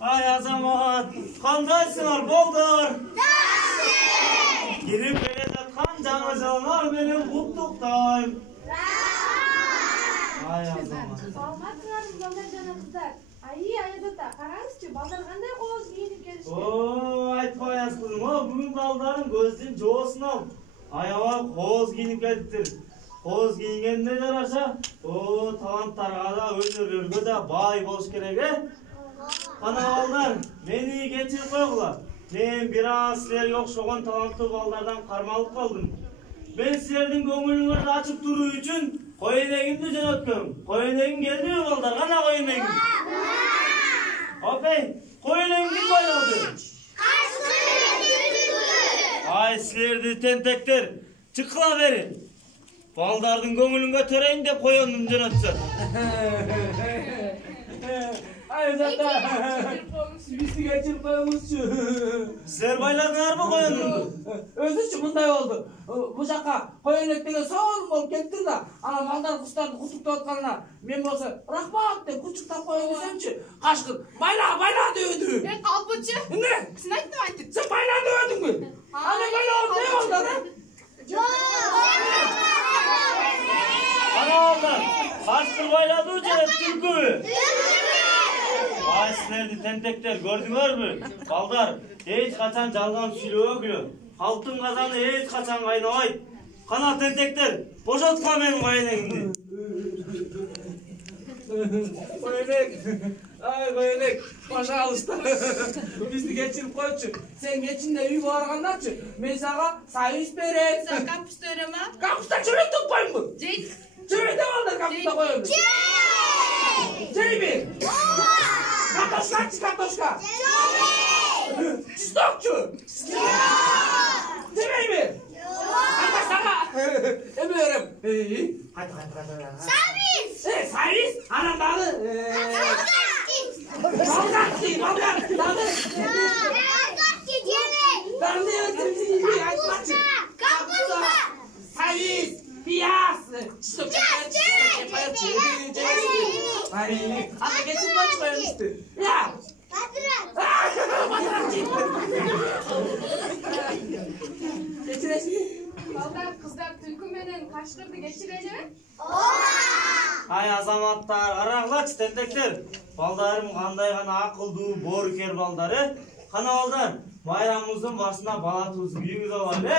Ay azamат, kandaysınlar boldur. Girip bele жатқан жаңа жылыңар менен құттықтайм. Ay azamат. Саламатсыңарбы балдар жана кыздар. Аязат ата, караңызчы, балдар кандай кооз кийинип келишкен. О, айтпай кызым, бүгүн балдарын көздүн жоосун ал. Аябай кооз кийинип келиптир. Кооз кийгенде жараша, таланттарга да, өнөрлөргө да бай болуш керек, Кана балдар, мени кечирип койгула. Мен бир аз силерге окшогон таланттуу балдардан кармалып калдым. Мен силердин көңүлүңөрдү ачып туруу үчүн коенегимди жөнөткөм. Коенегим келдиби балдар? Кана коенегим? Окей, коенегим ким байлады? Ай, силерди тентектер, чыккыла бери. Балдардын көңүлүн көтөрөйүн деп коендум жөнөтсө. Ay zaten bizi geçirip koymuşçu. Sizler bayladыңарбы коендумду? Özüçü mınday oldu. Bu жака koyunek деген sol bolup кетти да. Ana балдар куштарды куттуктап атканына мен болсо рахмат деп кучуктап коюп десемчи, кашкыр байла дебеди. Калпычы? Ne? Сен айттың айтып. Sen bayla demedin mi? Ana bayla ne oldu lan? Ana balдар, кашкыр байлады же түлкү? Ay sizlerdi tentekler gördüңөрбү? Балдар, эч качан жалган сүйлөбөгүлө. Калктын казаны эч качан кайнабайт. Кана тентектер, бошоткула менин коенегимди. Koyunek. Ay koyunek. Пожалуйста. Bizi geçirip koyçu. Sen geçinde uy bargandarчы. Men saga sayыс берем. Sen kapısta öğrenme. Kapısta çörek tutmayın mı? Ceyt. Çörek de vardır kapısta koyalım. Çörek mi? Kartoşka. Çistokçu. Çörek mi? Hadi sana. Emiyorum. Hadi. Sayыс. Anam dalı. Balgar. Ben de ötürüzü açmaçım. Sayыс. Piyas. Ay, ana geçip kaç koymuştu. Ya. Geçiresin. Balдар kızlar tülkü menen kaşkırdı geçirelim mi? Ay azamаттар, караңлачы тентектер. Балдарым кандай гана акылдуу, боорукер балдары. Кана балдар, байрамыбыздын башына бала туз күйүңүз алалы,